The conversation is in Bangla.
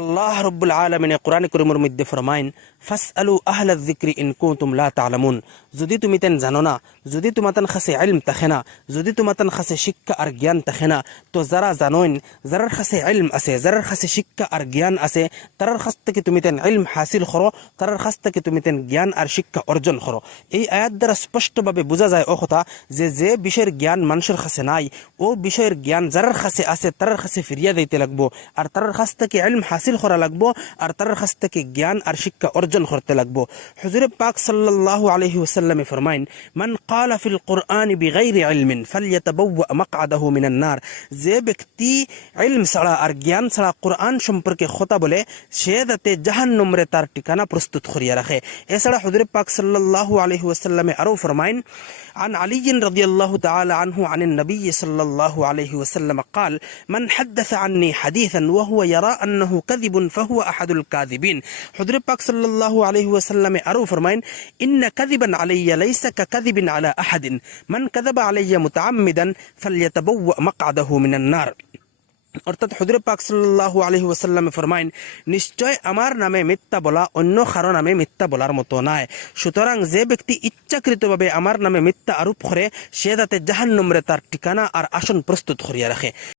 আল্লাহ রব্বুল আলামিনে কোরআন কারীমের মধ্যে ফরমাইন ফাসআলু আহলায যিকরি ইন কুনতুম লা তা'লামুন। যদি তুমি তেন জানো না, যদি তোমাতান কাছে ইলম থাকে না, যদি তোমাতান কাছে শিক্ষা আর জ্ঞান থাকে না, তো যারা জানোইন, যারার কাছে ইলম আছে, যারার কাছে শিক্ষা আর জ্ঞান আছে, তারার কাছ থেকে তুমি তেন ইলম হাসিল করো, তারার কাছ থেকে তুমি তেন জ্ঞান আর শিক্ষা অর্জন করো। এই আয়াত দ্বারা স্পষ্টভাবে বোঝা যায় ও কথা যে বিষয়ের জ্ঞান মানুষের কাছে নাই, ও বিষয়ের জ্ঞান যারার কাছে আছে তারার কাছে ফিরিয়া দিতে লাগবো, আর তারার কাছ থেকে ইলম হাসিল করা লাগবো, আর তারার কাছ থেকে জ্ঞান আর শিক্ষা অর্জন করতে লাগবো। হুজুর পাক সাল্লাল্লাহু আলাইহি ওয়াসাল্লাম ফরমাইন, মান ক্বালা ফিল কুরআনি বিগাইরি ইলমিন ফালইয়াতাবাওয়া মাকআদাহু মিনান নার। যে ব্যক্তি ইলম ছাড়া আর জ্ঞান ছাড়া কুরআন সম্পর্কে কথা বলে, সে যাতে জাহান্নামে তার ঠিকানা প্রস্তুত করিয়া রাখে। এছাড়া হুজুর পাক সাল্লাল্লাহু আলাইহি ওয়াসাল্লাম আরো ফরমাইন, عن علي رضي الله تعالى عنه عن النبي صلى الله عليه وسلم قال من حدث عني حديثا وهو يرى أنه كذب فهو أحد الكاذبين. حضرت পাক সাল্লাল্লাহু আলাইহি ওয়াসাল্লাম আরো ফরমাইন, إن كذبا علي ليس ككذب على أحد من كذب علي متعمدا فليتبوأ مقعده من النار. অর্থাৎ হুজুর পাক সাল্লাল্লাহু আলাইহি ওয়াসাল্লাম ফরমাইন, নিশ্চয় আমার নামে মিথ্যা বলা অন্য কারো নামে মিথ্যা বলার মতো নয়। সুতরাং যে ব্যক্তি ইচ্ছাকৃতভাবে আমার নামে মিথ্যা আরোপ করে, সে যাতে জাহান্নামে তার ঠিকানা আর আসন প্রস্তুত করিয়া রাখে।